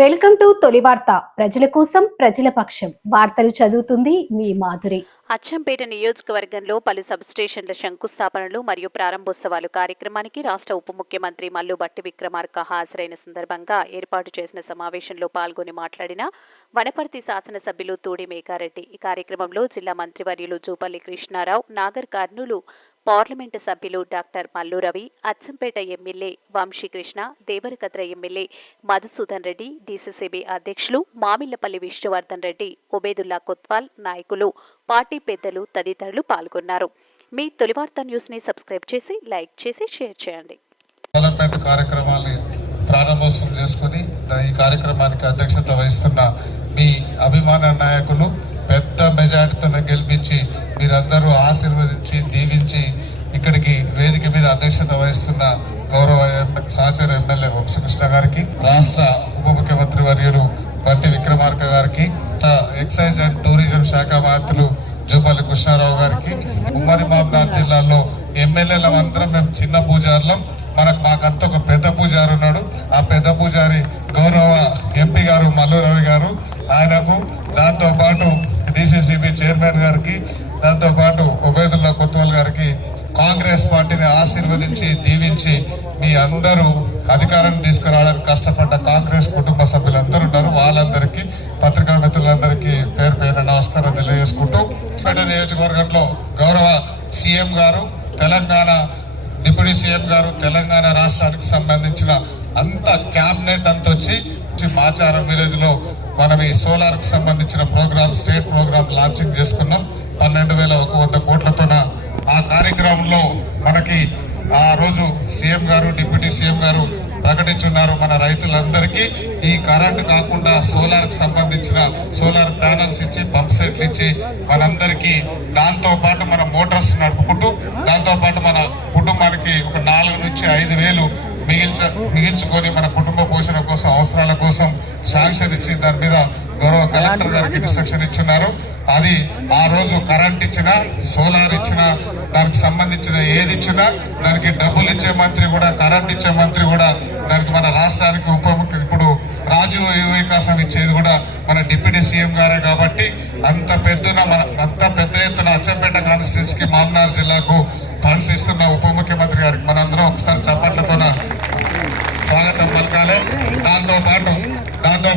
Welcome to తొలి వార్త. ప్రజల కోసం ప్రజల పక్షం. వార్తలు చదువుతుంది మీ మాధురి. అచ్చంపేట నియోజకవర్గంలో పలు సబ్స్టేషన్ల శంకుస్థాపనలు మరియు ప్రారంభోత్సవాలు కార్యక్రమానికి రాష్ట్ర ఉప ముఖ్యమంత్రి మల్లు భట్టి విక్రమార్క హాజరైన సందర్భంగా ఏర్పాటు చేసిన సమావేశంలో పాల్గొని మాట్లాడిన వనపర్తి శాసనసభ్యులు తూడి మేఘారెడ్డి. ఈ కార్యక్రమంలో జిల్లా మంత్రివర్యులు జూపల్లి కృష్ణారావు, నాగర్ కర్నూలు పార్లమెంటు సభ్యులు doctor Mallu Ravi, Achampet MLA Vamshikrishna, Devarakadra MLA Madhusudan Reddy, DCCB అధ్యక్షులు మామిళ్లపల్లి విష్ణువర్ధన్ రెడ్డి, ఉబేదుల్లా కొత్వాల్, నాయకులు, పార్టీ పెద్దలు తదితరులు పాల్గొన్నారు. మీ తొలివార్త న్యూస్ ని సబ్స్క్రైబ్ చేసి, లైక్ చేసి, షేర్ చేయండి. ప్రారంభోత్సవం చేసుకుని ఈ కార్యక్రమానికి అధ్యక్షత వహిస్తున్న మీ అభిమాన నాయకులు పెద్ద మెజార్టీతో గెలిపించి మీరందరూ ఆశీర్వదించి దీవించి ఇక్కడికి వేదిక మీద అధ్యక్షత వహిస్తున్న గౌరవ సహచర ఎమ్మెల్యే వంశకృష్ణ గారికి, రాష్ట్ర ఉప ముఖ్యమంత్రి వర్యులు భట్టి విక్రమార్క గారికి, ఎక్సైజ్ అండ్ టూరిజం శాఖ మంత్రులు జూపల్లి కృష్ణారావు గారికి, ఉమ్మడి మహబూబ్నగర్ జిల్లాలో ఎమ్మెల్యేల అందరం మేము చిన్న పూజారులం. మాకంత ఒక పెద్ద పూజారి ఉన్నాడు. ఆ పెద్ద పూజారి గౌరవ ఎంపీ గారు మల్లు రవి గారు, ఆయనకు, దాంతో పాటు డిసిసిబి చైర్మన్ గారికి, దాంతో పాటు ఉబేదుల్లా కొత్వాల్ గారికి కాంగ్రెస్ పార్టీని ఆశీర్వదించి దీవించి మీ అందరూ అధికారాన్ని తీసుకురావడానికి కష్టపడ్డ కాంగ్రెస్ కుటుంబ సభ్యులందరూ ఉన్నారు. వాళ్ళందరికీ, పత్రికా మిత్రులందరికీ పేరు పేరు నమస్కారం తెలియజేసుకుంటూ, పేట నియోజకవర్గంలో గౌరవ సీఎం గారు, తెలంగాణ డిప్యూటీ సీఎం గారు, తెలంగాణ రాష్ట్రానికి సంబంధించిన అంత క్యాబినెట్ అంతా వచ్చి మాచారం విలేజ్ లో మనం ఈ సోలార్ కు సంబంధించిన ప్రోగ్రామ్, స్టేట్ ప్రోగ్రామ్ లాంచింగ్ చేసుకున్నాం 12,100 కోట్లతోన. ఆ కార్యక్రమంలో మనకి ఆ రోజు సీఎం గారు, డిప్యూటీ సీఎం గారు ప్రకటించున్నారు, మన రైతులందరికీ ఈ కరెంటు కాకుండా సోలార్ కు సంబంధించిన సోలార్ ప్యానల్స్ ఇచ్చి, పంప్ సెట్లు ఇచ్చి మనందరికీ, దాంతో పాటు మన మోటార్స్ నడుపుకుంటూ దాంతో పాటు మన కుటుంబానికి ఒక 4 నుంచి 5 వేలు మిగిల్చుకొని మన కుటుంబ పోషణ కోసం, అవసరాల కోసం శాంక్షన్ ఇచ్చి దాని మీద గౌరవ కలెక్టర్ గారికి ఇన్స్ట్రక్షన్ ఇచ్చున్నారు. అది ఆ రోజు కరెంట్ ఇచ్చినా, సోలార్ ఇచ్చినా, దానికి సంబంధించిన ఏది ఇచ్చినా దానికి డబ్బులు ఇచ్చే మంత్రి కూడా, కరెంట్ ఇచ్చే మంత్రి కూడా, దానికి మన రాష్ట్రానికి ఉప ముఖ్యమంత్రి ఇప్పుడు రాజీవ్ వికాసం ఇచ్చేది కూడా మన డిప్యూటీ సీఎం గారే. కాబట్టి అంత పెద్ద ఎత్తున అచ్చంపేట కాన్స్టిట్యూన్సీకి, మహబూబ్నగర్ జిల్లాకు ఫండ్స్ ఇస్తున్న ఉప ముఖ్యమంత్రి గారికి మనందరం ఒకసారి చప్పట్లతోన స్వాగతం పలకాలి. దాంతో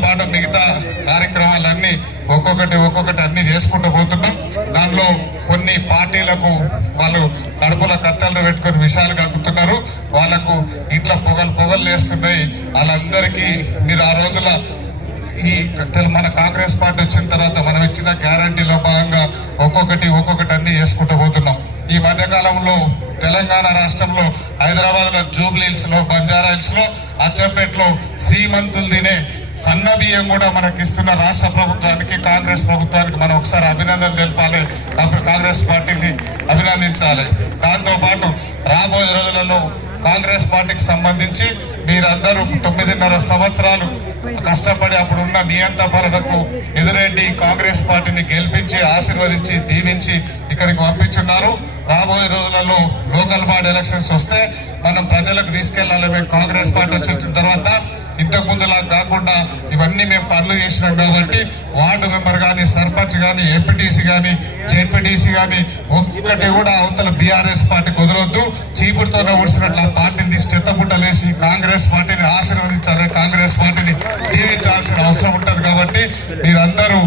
పాటు మిగతా కార్యక్రమాలన్నీ ఒక్కొక్కటి అన్ని చేసుకుంటూ పోతున్నాం. దానిలో కొన్ని పార్టీలకు వాళ్ళు కడుపుల కత్తలు పెట్టుకొని విషయాలు కక్కుతున్నారు. వాళ్ళకు ఇంట్లో పొగలు వేస్తున్నాయి. వాళ్ళందరికీ మీరు ఆ రోజుల ఈ మన కాంగ్రెస్ పార్టీ వచ్చిన తర్వాత మనం ఇచ్చిన గ్యారంటీలో భాగంగా ఒక్కొక్కటి అన్ని చేసుకుంటూ పోతున్నాం. ఈ మధ్యకాలంలో తెలంగాణ రాష్ట్రంలో హైదరాబాద్ లో జూబ్లీ హిల్స్ లో, బంజారా హిల్స్ లో, అచ్చంపేటలో శ్రీమంతులు తినే సన్న బియ్యం కూడా మనకి ఇస్తున్న రాష్ట్ర ప్రభుత్వానికి, కాంగ్రెస్ ప్రభుత్వానికి మనం ఒకసారి అభినందన తెలపాలి, కాంగ్రెస్ పార్టీని అభినందించాలి. దాంతో పాటు రాబోయే రోజులలో కాంగ్రెస్ పార్టీకి సంబంధించి మీరందరూ 9.5 సంవత్సరాలు కష్టపడి అప్పుడున్న నియంత్రణ పాలనకు ఎదురెడ్డి కాంగ్రెస్ పార్టీని గెలిపించి, ఆశీర్వదించి, దీవించి ఇక్కడికి పంపించున్నారు. రాబోయే రోజులలో లోకల్ బాడీ ఎలక్షన్స్ వస్తే మనం ప్రజలకు తీసుకెళ్లాలి. మేము కాంగ్రెస్ పార్టీ వచ్చిన తర్వాత ఇంతకు ముందులా కాకుండా ఇవన్నీ మేము పనులు చేసినాం కాబట్టి వార్డు మెంబర్ కానీ, సర్పంచ్ కానీ, ఎంపీటీసీ కానీ, జెడ్పీటీసీ కానీ ఒక్కటి కూడా అవతల బీఆర్ఎస్ పార్టీ కుదరొద్దు. చీపుడుతోనే ఊడ్చినట్లు ఆ పార్టీని తీసి చెత్తబుట్టలేసి కాంగ్రెస్ పార్టీని ఆశీర్వదించాలి, కాంగ్రెస్ పార్టీని దీవించాల్సిన అవసరం ఉంటుంది. కాబట్టి మీరందరూ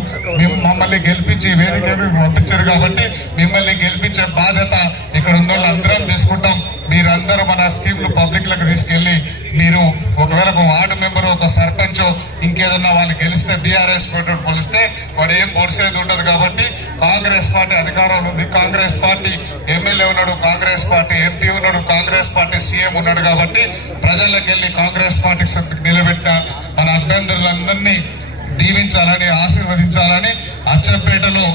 మమ్మల్ని గెలిపించి వేదిక పంపించారు కాబట్టి మిమ్మల్ని గెలిపించే బాధ్యత ఇక్కడ ఉన్న వాళ్ళందరం తీసుకుంటాం. మీరందరూ మన స్కీమ్లు పబ్లిక్లకు తీసుకెళ్లి, మీరు ఒకవేళ ఒక వార్డు మెంబరు, ఒక సర్పంచ్ ఇంకేదన్నా వాళ్ళు గెలిస్తే, బీఆర్ఎస్ కొలిస్తే వాడు ఏం పొడిసేది ఉండదు. కాబట్టి కాంగ్రెస్ పార్టీ అధికారంలో ఉంది, కాంగ్రెస్ పార్టీ ఎమ్మెల్యే ఉన్నాడు, కాంగ్రెస్ పార్టీ ఎంపీ ఉన్నాడు, కాంగ్రెస్ పార్టీ సీఎం ఉన్నాడు. కాబట్టి ప్రజలకు వెళ్ళి కాంగ్రెస్ పార్టీకి నిలబెట్టిన మన అభ్యర్థులందరినీ దీవించాలని, ఆశీర్వదించాలని, అచ్చంపేటలో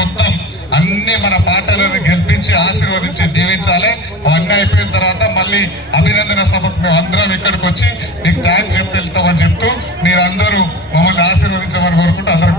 మొత్తం అన్ని మన పార్టీలను గెలిపించి, ఆశీర్వదించి, దీవించాలి. అవన్నీ అయిపోయిన తర్వాత మళ్ళీ అభినందన సభకు మేము అందరం ఇక్కడికి వచ్చి మీకు థ్యాంక్స్ చెప్పి వెళ్తామని చెప్తూ మీరందరూ మమ్మల్ని ఆశీర్వదించమని కోరుకుంటూ అందరికి